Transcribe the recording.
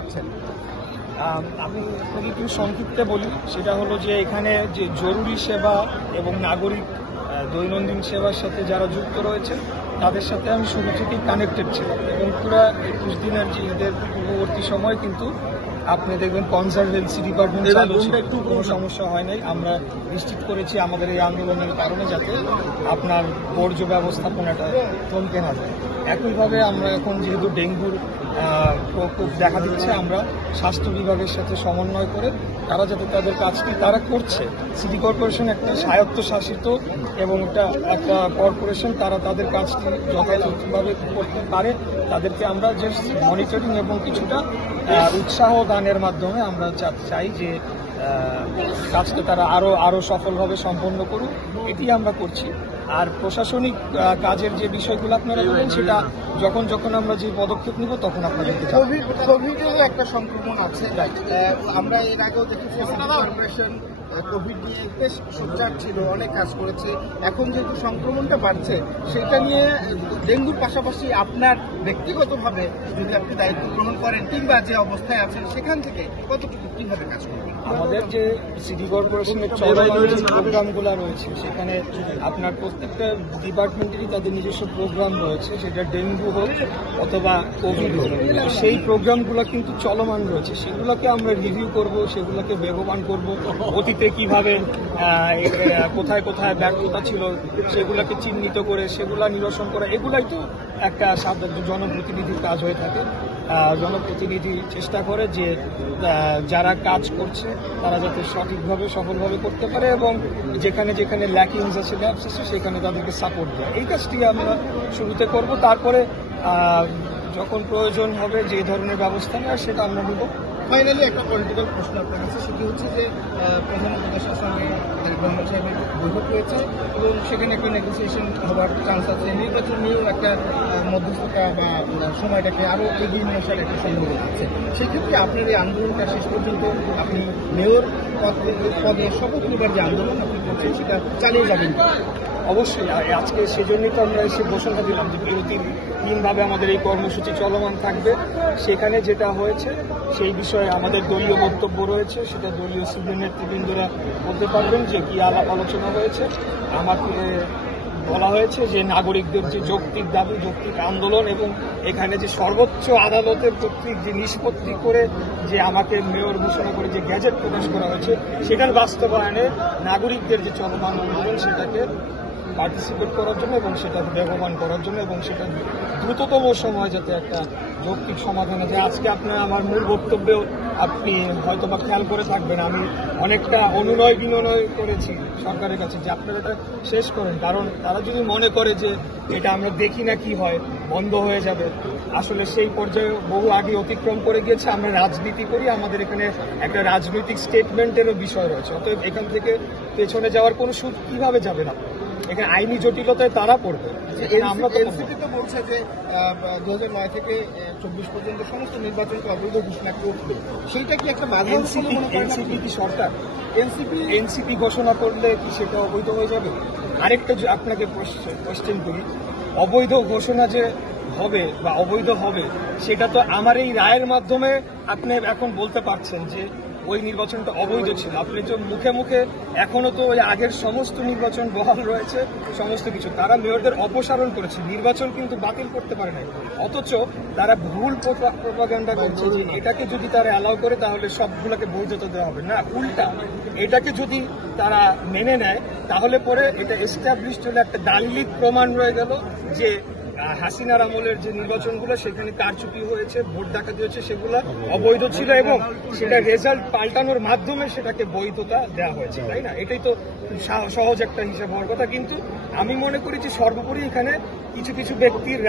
চাচ্ছেন? আমি যদি একটু সংক্ষিপ্তে বলি, সেটা হলো যে এখানে যে জরুরি সেবা এবং নাগরিক দৈনন্দিন সেবার সাথে যারা যুক্ত রয়েছে তাদের সাথে আমি শুরু থেকেই কানেক্টেড ছিলাম এবং পুরো 21 দিনের যে ঈদের পূর্ববর্তী সময় কিন্তু আপনি দেখবেন কনজারভেন্সি ডিপার্টমেন্ট চালু ছিল, একটু কোনো সমস্যা হয় নাই। আমরা নিশ্চিত করেছি আমাদের এই আন্দোলনের কারণে যাতে আপনার বর্জ্য ব্যবস্থাপনাটা থমকে না যায়। একইভাবে আমরা এখন যেহেতু ডেঙ্গুর প্রকোপ দেখা দিচ্ছে, আমরা স্বাস্থ্য বিভাগের সাথে সমন্বয় করে তারা যাতে তাদের কাজটি তারা করছে। সিটি কর্পোরেশন একটা স্বায়ত্তশাসিত এবং একটা কর্পোরেশন, তারা তাদের কাজটি যথাযথভাবে করতে পারে। তাদেরকে আমরা জাস্ট মনিটরিং এবং কিছুটা উৎসাহ দানের মাধ্যমে আমরা চাই যে কাজটা তারা আরো সফলভাবে সম্পন্ন করুক, এটি আমরা করছি। আর প্রশাসনিক কাজের যে বিষয়গুলো আপনারা বলেন, সেটা যখন আমরা যে পদক্ষেপ নিব তখন আপনাদেরকে কোভিডের একটা সংক্রমণ আছে। আমরা এর আগেও দেখেছি কর্পোরেশন কোভিড নিয়ে বেশ সোচ্চার ছিল, অনেক কাজ করেছে। এখন যেহেতু সংক্রমণটা বাড়ছে, সেটা নিয়ে ডেঙ্গুর পাশাপাশি আপনার ব্যক্তিগতভাবে যদি আপনি দায়িত্ব গ্রহণ করেন কিংবা যে অবস্থায় আছেন সেখান থেকে কতটুকু কিভাবে কাজ করবেন? আমাদের যে সিটি কর্পোরেশনের চলমান যে প্রোগ্রামগুলো রয়েছে, সেখানে আপনার প্রত্যেকটা ডিপার্টমেন্টেরই তাদের নিজস্ব প্রোগ্রাম রয়েছে, সেটা ডেঙ্গু হোক অথবা কোভিড হোক। সেই প্রোগ্রামগুলো কিন্তু চলমান রয়েছে, সেগুলোকে আমরা রিভিউ করব, সেগুলোকে বেগবান করব। অতীতে কিভাবে কোথায় কোথায় ব্যর্থতা ছিল সেগুলোকে চিহ্নিত করে সেগুলা নিরসন করা, এগুলাই তো একটা সাধারণ জনপ্রতিনিধির কাজ হয়ে থাকে। জনপ্রতিনিধি চেষ্টা করে যে যারা কাজ করছে তারা যাতে সঠিকভাবে সফলভাবে করতে পারে এবং যেখানে যেখানে ল্যাকিংস আছে, গ্যাপস আছে, সেখানে তাদেরকে সাপোর্ট দেয়। এই কাজটি আমরা শুরুতে করব, তারপরে যখন প্রয়োজন হবে যে ধরনের ব্যবস্থা নেওয়ার সেটা আমরা নেব। ফাইনালি একটা পলিটিক্যাল প্রশ্ন আপনার কাছে, সেটি হচ্ছে যে প্রধান উপদেষ্টার সঙ্গে রহমান সাহেবের বৈঠক হয়েছে এবং সেখানে একটা নেগোসিয়েশন হওয়ার চান্স আছে। নির্বাচন নিয়েও একটা মধ্যস্থতা বা সময়টাকে আরও এগিয়ে নিয়ে আসার একটা সম্ভাবনা আছে। সেক্ষেত্রে আপনার এই আন্দোলনটা শেষ পর্যন্ত আপনি মেয়র পদে শপথ নেবার যে আন্দোলন আপনি করছেন সেটা চালিয়ে যাবেন? অবশ্যই, আজকে সেজন্যই তো আমরা এসে ঘোষণা দিলাম যে বিরতিহীনভাবে আমাদের এই কর্মসূচি চলমান থাকবে। সেখানে যেটা হয়েছে সেই বিষয়ে আমাদের দলীয় বক্তব্য রয়েছে, সেটা দলীয় সিনিয়র নেতৃবৃন্দরা বলতে পারবেন যে কি আলাপ আলোচনা হয়েছে। আমাকে বলা হয়েছে যে নাগরিকদের যে যৌক্তিক দাবি, যৌক্তিক আন্দোলন এবং এখানে যে সর্বোচ্চ আদালতের কর্তৃক যে নিষ্পত্তি করে যে আমাকে মেয়র ঘোষণা করে যে গ্যাজেট প্রকাশ করা হয়েছে, সেটার বাস্তবায়নে নাগরিকদের যে চলমান আন্দোলন সেটাকে পার্টিসিপেট করার জন্য এবং সেটা বেগবান করার জন্য এবং সেটা দ্রুততম সময় যাতে একটা যৌক্তিক সমাধানে যায়। আজকে আপনার আমার মূল বক্তব্যেও আপনি হয়তো বা খেয়াল করে থাকবেন, আমি অনেকটা অনুনয় বিনয় করেছি সরকারের কাছে যে আপনারা এটা শেষ করেন, কারণ তারা যদি মনে করে যে এটা আমরা দেখি না কি হয়, বন্ধ হয়ে যাবে, আসলে সেই পর্যায়ে বহু আগে অতিক্রম করে গিয়েছে। আমরা রাজনীতি করি, আমাদের এখানে একটা রাজনৈতিক স্টেটমেন্টেরও বিষয় রয়েছে, অতএব এখান থেকে পেছনে যাওয়ার কোনো সুযোগ কিভাবে যাবে না। এখানে আইনি জটিলতায় তারা পড়বে। আমরা তো এনসিপি তো বলছে যে 2009 থেকে 24 পর্যন্ত সমস্ত নির্বাচনকে অবৈধ ঘোষণা করবে, সেইটা কি একটা বাধা? এনসিপি কি সরকার? এনসিপি ঘোষণা করলে কি সেটা অবৈধ হয়ে যাবে? আরেকটা আপনাকে কোশ্চেন করি, অবৈধ ঘোষণা যে হবে বা অবৈধ হবে সেটা তো আমার এই রায়ের মাধ্যমে আপনি এখন বলতে পারছেন যে ওই নির্বাচনটা অবৈধ ছিল। আপনি তো মুখে মুখে এখনো তো ওই আগের সমস্ত নির্বাচন বহাল রয়েছে, সমস্ত কিছু তারা মেয়রদের অপসারণ করেছে, নির্বাচন কিন্তু বাতিল করতে পারে নাই। অথচ তারা ভুল প্রপাগান্ডা করছে যে এটাকে যদি তারা অ্যালাউ করে তাহলে সবগুলোকে বৈধতা দেওয়া হবে। না, উল্টা, এটাকে যদি তারা মেনে নেয় তাহলে পরে এটা এস্টাবলিশড হলে একটা দালিলিক প্রমাণ রয়ে গেল যে হাসিনার আমলের যে নির্বাচনগুলো সেখানে কারচুপি হয়েছে, ভোট ডাকাতি হয়েছে, সেগুলো অবৈধ ছিল এবং সেটা রেজাল্ট পাল্টানোর মাধ্যমে সেটাকে বৈধতা দেওয়া হয়েছে, তাই না? এটাই তো সহজ একটা হিসাব হওয়ার কথা। কিন্তু আমি মনে করি যে সর্বোপরি এখানে কিছু কিছু ব্যক্তির